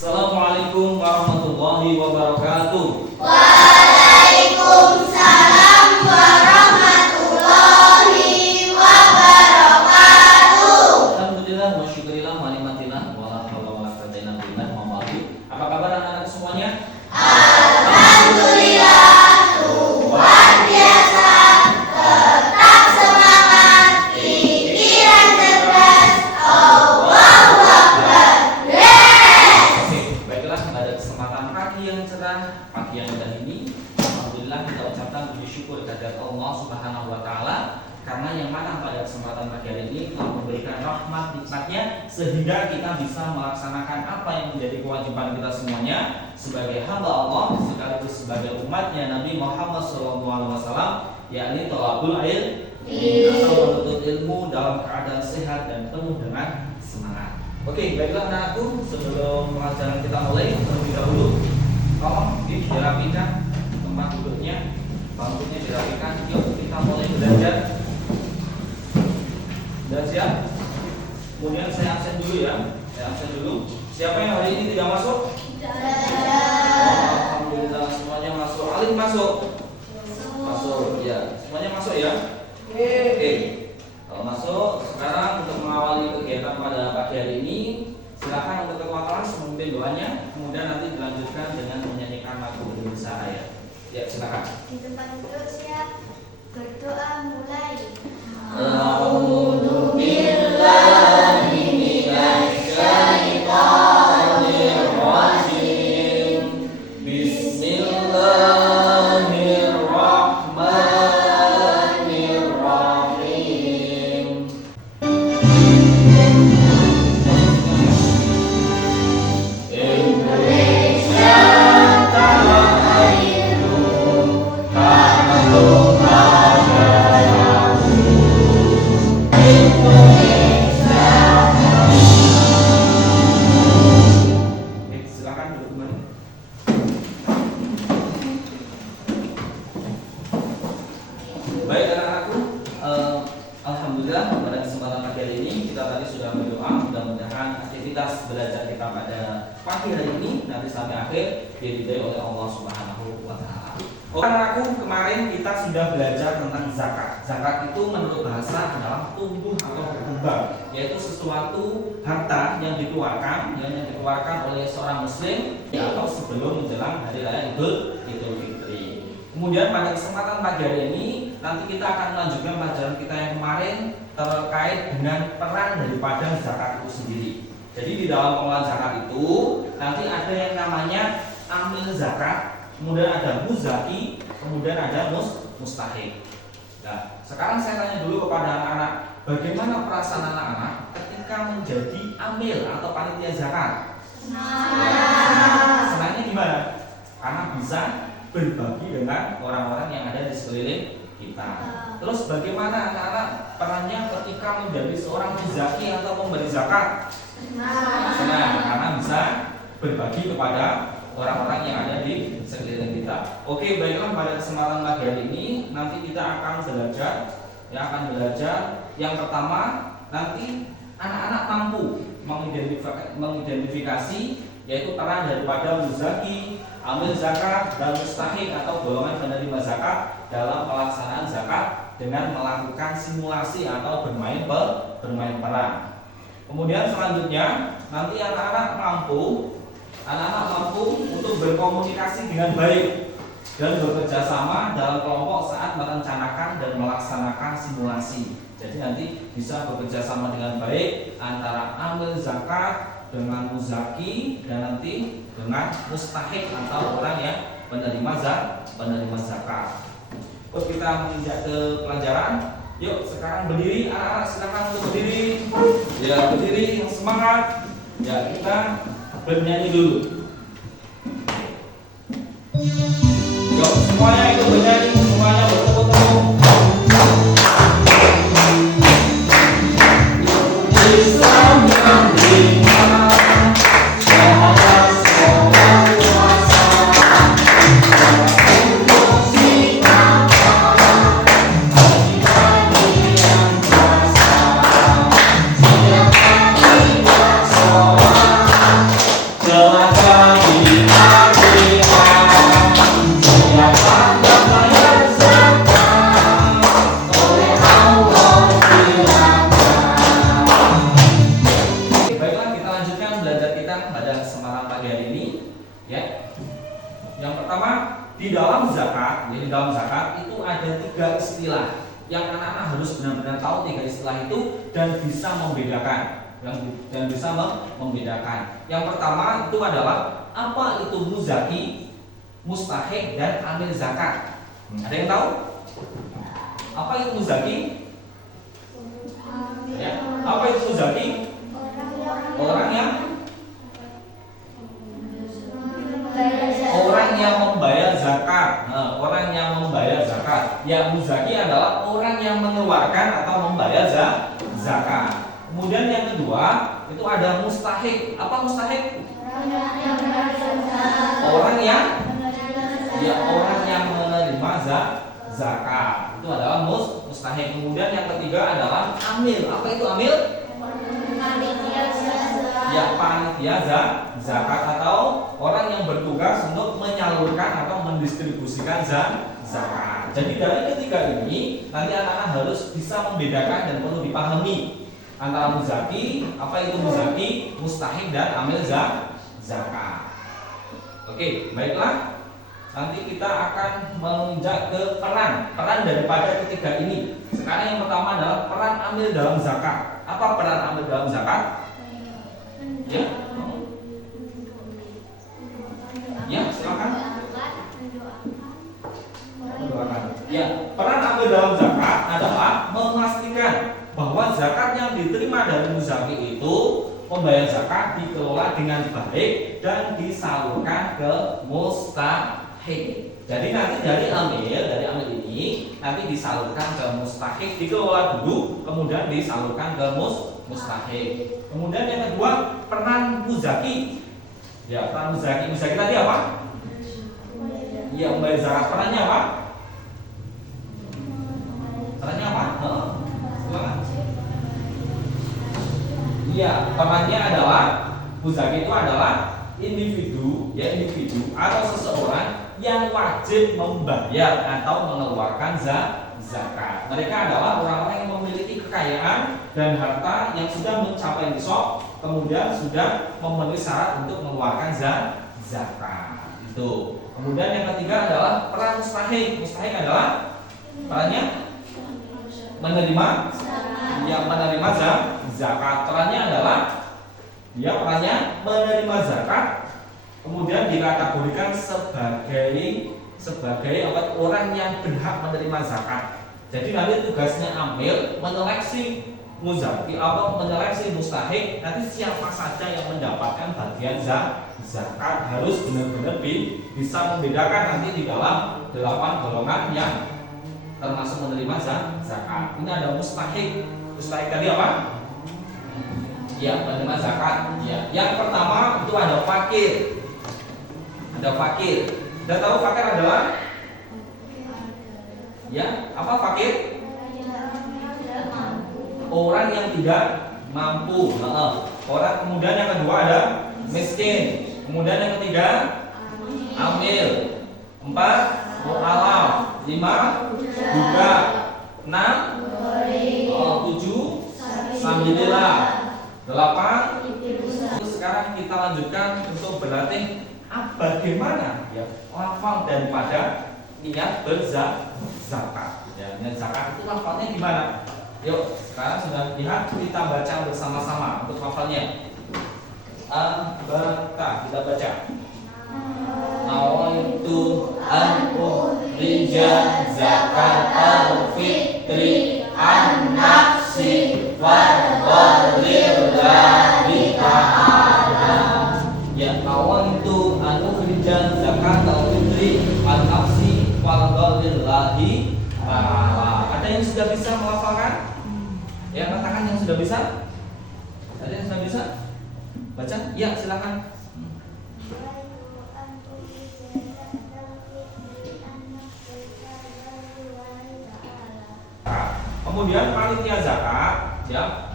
Assalamualaikum warahmatullahi wabarakatuh. Waalaikumsalam warahmatullahi wabarakatuh. Alhamdulillah wa syukurillah wa nikmatillah wa la haula wa la quwwata illa billah wa ba'du. Apa kabar anak-anak semuanya? Alhamdulillah, luar biasa. Tetap semangat, pikiran cerdas. Allahu Akbar. Yes. Oke, baiklah, pada kesempatan pagi yang cerah, pagi yang indah ini, alhamdulillah kita ucapkan puji syukur kepada Allah Subhanahu wa taala karena yang mana pada kesempatan pagi hari ini telah memberikan rahmat nikmatnya sehingga kita bisa melaksanakan apa yang menjadi kewajiban kita semuanya sebagai hamba Allah sekaligus sebagai umatnya Nabi Muhammad SAW, yakni thalabul ilmi atau menuntut ilmu dalam keadaan sehat dan penuh dengan semangat. Oke, baiklah anakku, sebelum pelajaran kita mulai terlebih dahulu, tolong dirapikan tempat duduknya, bangkunya dirapikan. Yuk kita mulai belajar. Dan siap? Kemudian saya absen dulu ya. Saya absen dulu. Siapa yang hari ini tidak masuk? Alhamdulillah semuanya masuk. Alif masuk? Masuk. Ya, semuanya masuk ya. Oke. Kalau masuk, sekarang untuk mengawali kegiatan pada pagi hari ini, silakan untuk ketua kelas memimpin doanya, kemudian nanti dilanjutkan dengan menyanyikan lagu Indonesia Raya. Ya, silakan. Di tempat duduk siap. Berdoa mulai. A'udzu billahi minasy syaithanir rajim. Bismillahirrahmanirrahim. Indonesia tanah airku, tanah Tuhan rayaku. Indonesia. Silakan duduk kembali. Baik anak-anakku, alhamdulillah pada kesempatan pagi hari ini kita tadi sudah berdoa, mudah-mudahan aktivitas belajar kita pada pagi hari ini nanti sampai akhir diridhai oleh Allah Subhanahu wa taala. Oke anak-anakku, kemarin kita sudah belajar tentang zakat. Zakat itu menurut bahasa adalah tumbuh atau berkembang, yaitu sesuatu harta yang dikeluarkan oleh seorang muslim atau sebelum menjelang hari raya Idul Fitri. Kemudian pada kesempatan pagi hari ini nanti kita akan melanjutkan pelajaran kita yang kemarin terkait dengan peran daripada zakat itu sendiri. Jadi di dalam pengelolaan zakat itu nanti ada yang namanya amil zakat, kemudian ada muzaki, kemudian ada mustahik. Nah, sekarang saya tanya dulu kepada anak-anak, bagaimana perasaan anak-anak ketika menjadi amil atau panitia zakat? Senangnya gimana? Karena bisa berbagi dengan orang-orang yang ada di sekeliling kita. Terus bagaimana anak-anak perannya ketika menjadi seorang muzaki atau pemberi zakat? Senang, karena bisa berbagi kepada orang-orang yang ada di sekeliling kita. Oke, baiklah pada kesempatan pagi hari ini nanti kita akan belajar. Yang pertama, nanti anak-anak mampu mengidentifikasi yaitu peran daripada muzaki, amil zakat, dan mustahik atau golongan penerima zakat dalam pelaksanaan zakat dengan melakukan simulasi atau bermain peran. Kemudian selanjutnya nanti anak-anak mampu untuk berkomunikasi dengan baik dan bekerja sama dalam kelompok saat merencanakan dan melaksanakan simulasi. Jadi nanti bisa bekerja sama dengan baik antara amil zakat dengan muzaki dan nanti dengan mustahik atau orang yang penerima zakat. Terus kita menginjak ke pelajaran. Yuk sekarang berdiri, anak-anak silakan untuk berdiri. Ya berdiri yang semangat. Ya kita bernyanyi dulu. Yuk semuanya ikut bernyanyi, semuanya bertepuk-tepuk. Islam yang prima, syahadat seorang kuasa, untuk kita bagi yang kuasa, siapkan kita seorang. di dalam zakat, ya, di dalam zakat itu ada 3 istilah yang anak-anak harus benar-benar tahu 3 istilah itu dan bisa membedakan. Yang pertama itu adalah apa itu muzaki, mustahik dan amil zakat. Ada yang tahu? Apa itu muzaki? Ya, apa itu muzaki? Orang yang membayar zakat. Nah, orang yang membayar zakat. Ya, muzaki adalah orang yang mengeluarkan atau membayar zakat. Kemudian yang kedua itu ada mustahik. Apa mustahik? Orang yang menerima zakat. Itu adalah mustahik. Kemudian yang ketiga adalah amil. Apa itu amil? Ya, panitia zakat atau orang yang bertugas untuk menyalurkan atau mendistribusikan zakat. Jadi dari ketiga ini nanti anak-anak harus bisa membedakan dan perlu dipahami antara muzaki, apa itu muzaki, mustahik dan amil zakat. Oke, baiklah. Nanti kita akan menginjak ke peran daripada ketiga ini. Sekarang yang pertama adalah peran amil dalam zakat. Apa peran amil dalam zakat? Ya, ya, silakan. Ya, peran amil dalam zakat adalah memastikan bahwa zakat yang diterima dari muzaki itu membayar zakat dikelola dengan baik dan disalurkan ke mustahik. Jadi nanti dari amil ini nanti disalurkan ke mustahik, dikelola dulu, kemudian disalurkan ke mustahik. Kemudian yang kedua peran muzaki. Ya, peran muzaki tadi apa? Ya, membayar zakat. Perannya apa? Silakan. Iya, perannya adalah muzaki itu adalah individu atau seseorang yang wajib membayar atau mengeluarkan zakat. Mereka adalah orang-orang yang memiliki kekayaan dan harta yang sudah mencapai nisab, kemudian sudah memenuhi syarat untuk mengeluarkan zakat. Itu. Kemudian yang ketiga adalah peran mustahik. Mustahik adalah perannya menerima zakat. Perannya adalah perannya menerima zakat, kemudian dikategorikan sebagai orang yang berhak menerima zakat. Jadi nanti tugasnya amil menyeleksi muzaki menyeleksi mustahik, nanti siapa saja yang mendapatkan bagian zakat harus benar-benar bisa membedakan nanti di dalam 8 golongan yang termasuk menerima zakat. Ini ada mustahik. Mustahik tadi apa? Ya, menerima zakat. Ya. Yang pertama itu ada fakir. Sudah tahu fakir adalah? Ya, apa fakir? Orang yang tidak mampu. Orang. Kemudian yang kedua ada miskin. Kemudian yang ketiga amil. 4 mu'alaf. 5 budak. 6 7 sabilillah. 8. Sekarang kita lanjutkan untuk berlatih bagaimana lafal daripada niat berzakat. Ya, niat zakat itu lafalnya gimana? Yuk, sekarang sudah lihat, kita baca bersama-sama untuk lafalnya. Kita baca. Nawaitu an ukhrija zakatal fitri an nafsi lillahi ta'ala. Ya, nawaitu an ukhrija zakatal fitri an nafsi lillahi ta'ala. Ada yang sudah bisa melafalkan? Ya, katakan yang sudah bisa. Ada yang sudah bisa? Baca? Ya, silakan. Kemudian panitia zakat, kemudian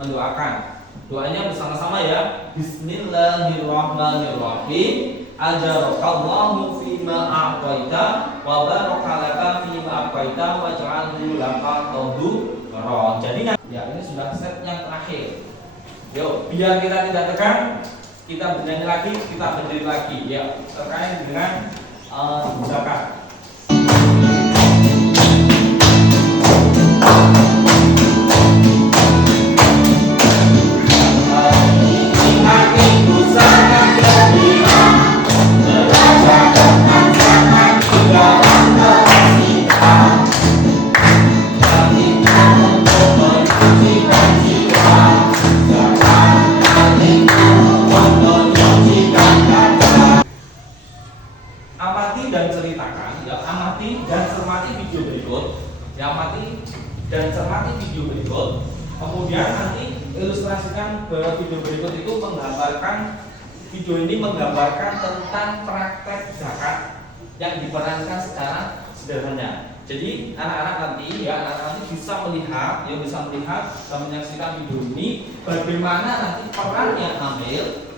mendoakan. Doanya bersama-sama ya. Bismillahirrahmanirrahim. Ajarakallahu fima a'taita wa barakalaka fima a'taita wa ja'alhu laka qadura. Jadi ya, ini sudah step yang terakhir. Yuk, biar kita tidak tegang, kita bernyanyi lagi, kita berdiri lagi, ya terkait dengan zakat. Amati dan ceritakan, ya, amati dan cermati video berikut, ya, amati dan cermati video berikut. Kemudian nanti ilustrasikan bahwa video berikut itu menggambarkan, video ini menggambarkan tentang praktek zakat yang diperankan secara sederhana. Jadi anak-anak nanti, ya, anak-anak nanti bisa melihat, ya, bisa melihat dan menyaksikan video ini bagaimana nanti peran yang amil,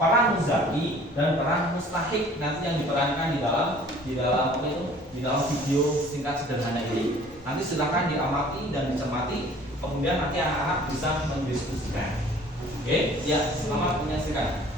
peran muzaki dan peran mustahik nanti yang diperankan di dalam video singkat sederhana ini. Nanti silakan diamati dan dicermati, kemudian nanti anak-anak bisa mendiskusikan. Oke, ya, selamat menyaksikan.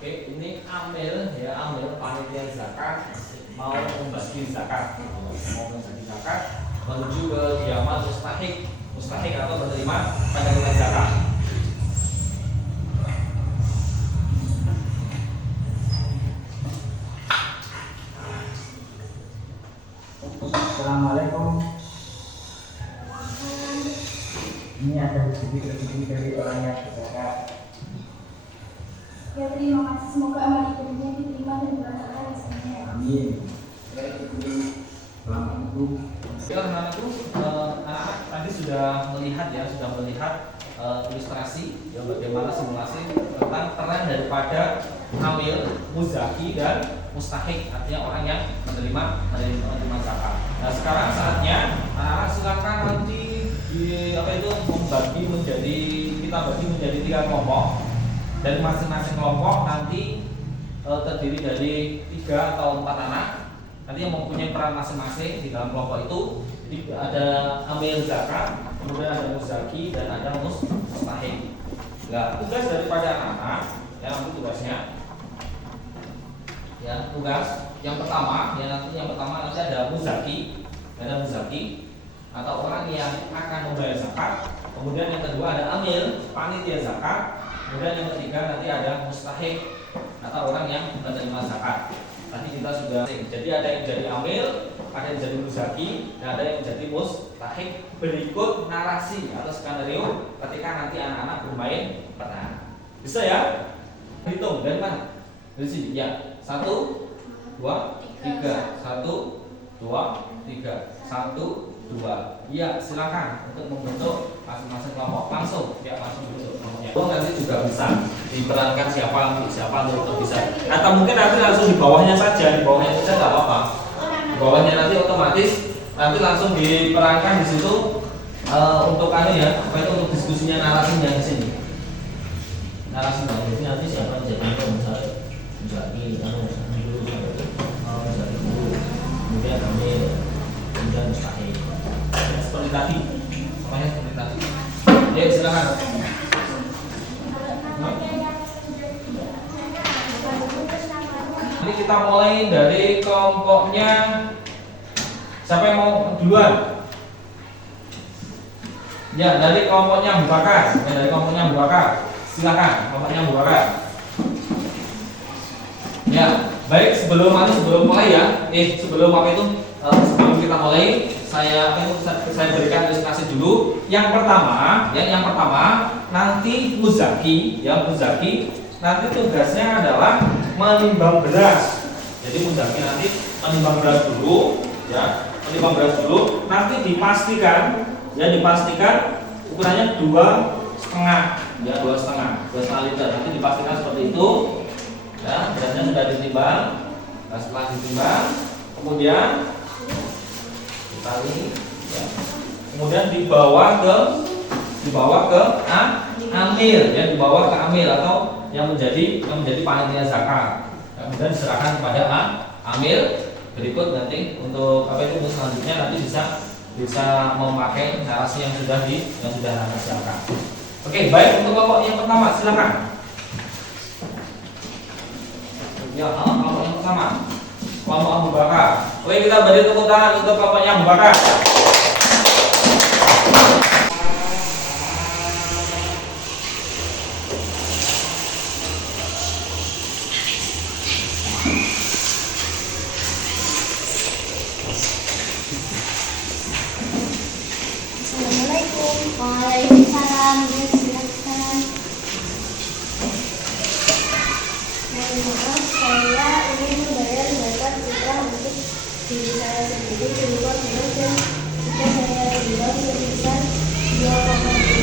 Oke, ini amil, ya, amil panitia zakat mau membagi zakat, menuju ke diaman mustahik atau menerima penerimaan zakat. Assalamualaikum. Ini ada rezeki dari orang yang berzakat. Ya, terima kasih. Semoga amal ibadahnya diterima dan diberkahi rezekinya. Amin. Assalamualaikum. Ya, anak-anakku, anak-anak tadi sudah melihat, ya, ilustrasi, ya, bagaimana simulasi tentang peran daripada amil, muzaki dan mustahik, artinya orang yang menerima zakat. Nah, sekarang saatnya anak-anak silakan nanti kita bagi menjadi 3 kelompok, dan masing-masing kelompok nanti terdiri dari 3 atau 4 anak nanti yang mempunyai peran masing-masing di dalam kelompok itu. Jadi ada amil zakat, kemudian ada muzaki dan ada mustahik. Nah, tugas daripada anak-anak, ya, nanti tugasnya, ya, tugas yang pertama nanti ada muzaki atau orang yang akan membayar zakat. Kemudian yang kedua ada amil, panitia zakat. Kemudian yang ketiga nanti ada mustahik atau orang yang menerima zakat. Tadi kita sudah, jadi ada yang jadi amil, ada yang jadi muzaki, dan ada yang jadi mustahik. Berikut narasi atau skenario ketika nanti anak-anak bermain peran. Bisa, ya? Hitung dari mana? Dari sini, ya. 1, 2, 3. 1, 2, 3. 1, 2. Iya, silakan untuk membentuk masing-masing kelompok. Langsung bentuk kelompoknya. Nanti juga bisa diperankan siapa untuk bisa. Atau mungkin nanti langsung di bawahnya saja nggak apa-apa. Di bawahnya nanti otomatis nanti langsung diperankan di situ untuk untuk diskusinya, narasinya di sini. Narasinya jadi nanti siapa yang jadi kemudian ambil, kemudian mustahik. Seperti tadi, semuanya seperti tadi. Ya, silakan. Jadi kita mulai dari kelompoknya. Siapa yang mau duluan? Ya, dari kelompoknya Abu Bakar. Silakan, bapaknya Abu Bakar. Ya, baik sebelum mulai ya, sebelum apa itu, sebelum kita mulai, saya berikan ilustrasi dulu. Yang pertama, nanti muzaki nanti tugasnya adalah menimbang beras. Jadi muzaki nanti menimbang beras dulu, ya, nanti dipastikan ukurannya 2,5, ya 2,5 liter. Nanti dipastikan seperti itu, ya, berasnya sudah ditimbang. Nah, setelah ditimbang, kemudian ditali, ya. Kemudian dibawa ke amil, ya, dibawa ke amil atau yang menjadi panitia zakat. Kemudian diserahkan kepada amil. Berikut nanti untuk selanjutnya nanti bisa memakai narasi yang sudah siapkan. Oke, baik, untuk kelompok yang pertama silakan. Ya, kelompok yang pertama, kelompok Abu Bakar. Oke, kita beri tepuk tangan untuk kelompoknya Abu Bakar. Assalamualaikum. Waalaikumsalam. Silakan. Maaf, saya ingin membayar zakat fitrah untuk diri saya sendiri di luar rumah dan jika saya bilang sebesar 2,5.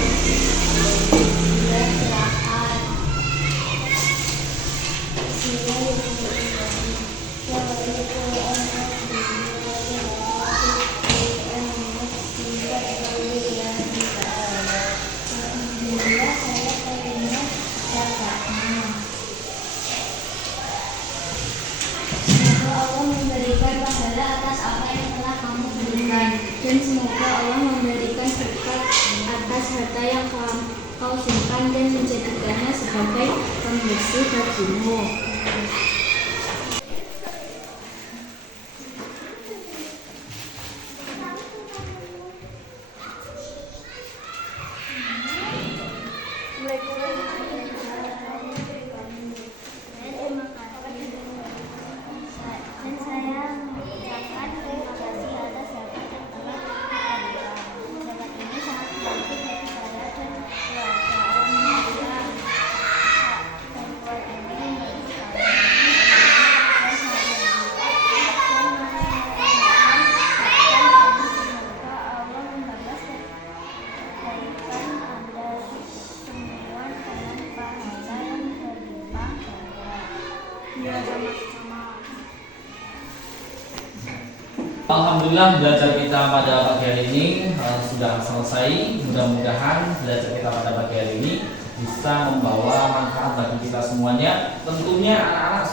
Silakan. Dan semoga Allah memberikan berkat atas harta yang kau simpan dan menjadikannya sebagai pembersih bagimu. Alhamdulillah belajar kita pada pagi hari ini sudah selesai. Mudah-mudahan belajar kita pada pagi hari ini bisa membawa manfaat bagi kita semuanya. Tentunya anak-anak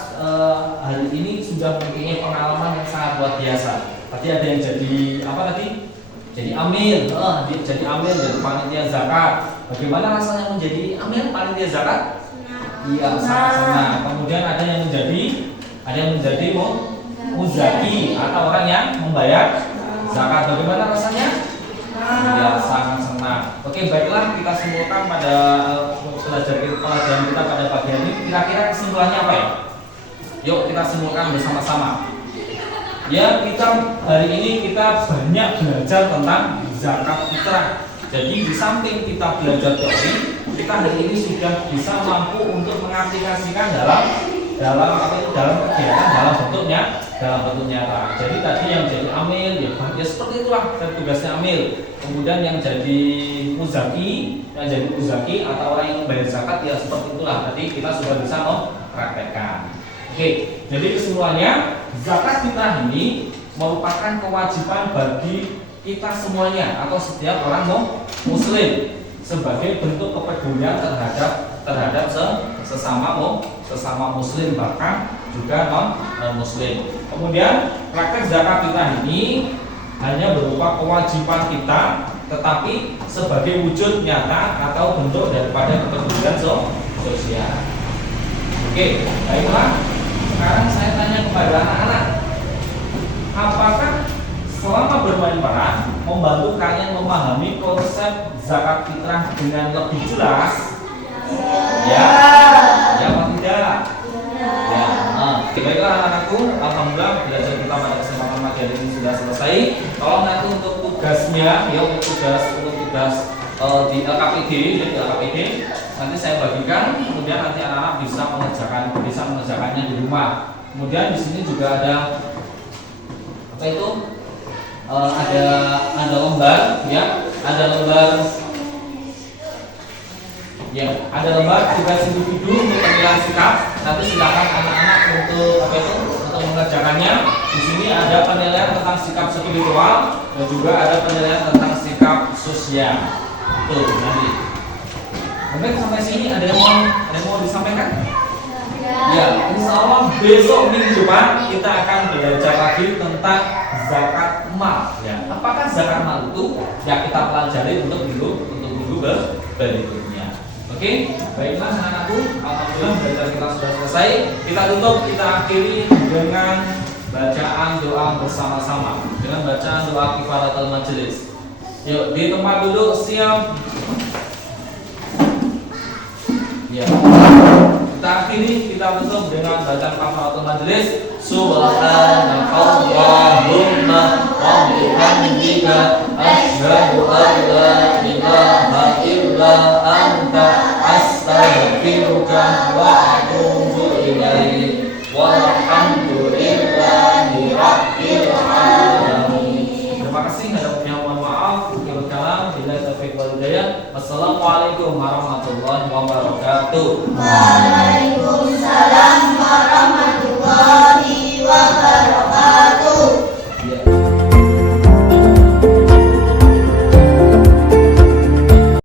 hari ini sudah mempunyai pengalaman yang sangat luar biasa. Tadi ada yang jadi apa tadi? Jadi amil, jadi panitia zakat. Bagaimana rasanya menjadi amil panitia zakat? Iya, sangat senang. Kemudian ada yang menjadi muzaki atau orang yang membayar zakat. Bagaimana rasanya? Ya, sangat senang. Oke, baiklah, kita simpulkan pada pelajaran kita pada pagi hari ini. Kira-kira kesimpulannya apa ya? Yuk kita simpulkan bersama-sama. Ya, kita hari ini kita banyak belajar tentang zakat fitrah. Jadi di samping kita belajar teori, kita hari ini sudah bisa mampu untuk mengaplikasikan dalam kegiatan dalam bentuk nyata. Jadi tadi yang jadi amil ya seperti itulah tugasnya amil. Kemudian yang jadi muzaki atau orang yang membayar zakat ya seperti itulah. Tadi kita sudah bisa mempraktekkan. Oke, jadi kesimpulannya zakat fitrah ini merupakan kewajiban bagi kita semuanya atau setiap orang muslim sebagai bentuk kepedulian terhadap sesama muslim, bahkan juga non muslim. Kemudian praktek zakat fitrah ini hanya berupa kewajiban kita, tetapi sebagai wujud nyata atau bentuk daripada kepedulian sosial. Oke, baiklah. Sekarang saya tanya kepada anak-anak, apakah selama bermain peran membantu kalian memahami konsep zakat fitrah dengan lebih jelas? Ya. Ya apa tidak? Ya. Baiklah anak-anakku, alhamdulillah belajar kita pada kesempatan pagi hari ini sudah selesai. Tolong nanti untuk tugasnya, ya untuk tugas di LKPD, nanti saya bagikan. Kemudian nanti anak-anak bisa mengerjakannya di rumah. Kemudian di sini juga ada apa itu? Ada lembar, ya, ada lembar tugas individu untuk penilaian sikap. Nanti silakan anak-anak untuk mengerjakannya. Di sini ada penilaian tentang sikap spiritual dan juga ada penilaian tentang sikap sosial. Tuh nanti. Oke, sampai sini ada yang mau disampaikan? Ya, insya Allah besok minggu depan kita akan belajar lagi tentang zakat mal. Ya, apakah zakat mal itu? Ya kita pelajari untuk minggu berikutnya. Oke, baiklah anak-anakku, alhamdulillah belajar kita sudah selesai. Kita tutup, kita akhiri dengan bacaan doa bersama-sama. Dengan bacaan doa kifaratul majelis. Yuk, di tempat duduk siap. Ya. Kita akhiri, kita tutup dengan bacaan kafaratul majelis. Subhanakallahumma wa bihamdika asyhadu an la ilaha illa anta astaghfiruka wa atubu ilaik. Walhamdulillahi rabbil alamin. Terima kasih. Mohon maaf. Bila taufiq wal hidayah. Wassalamualaikum warahmatullahi wabarakatuh.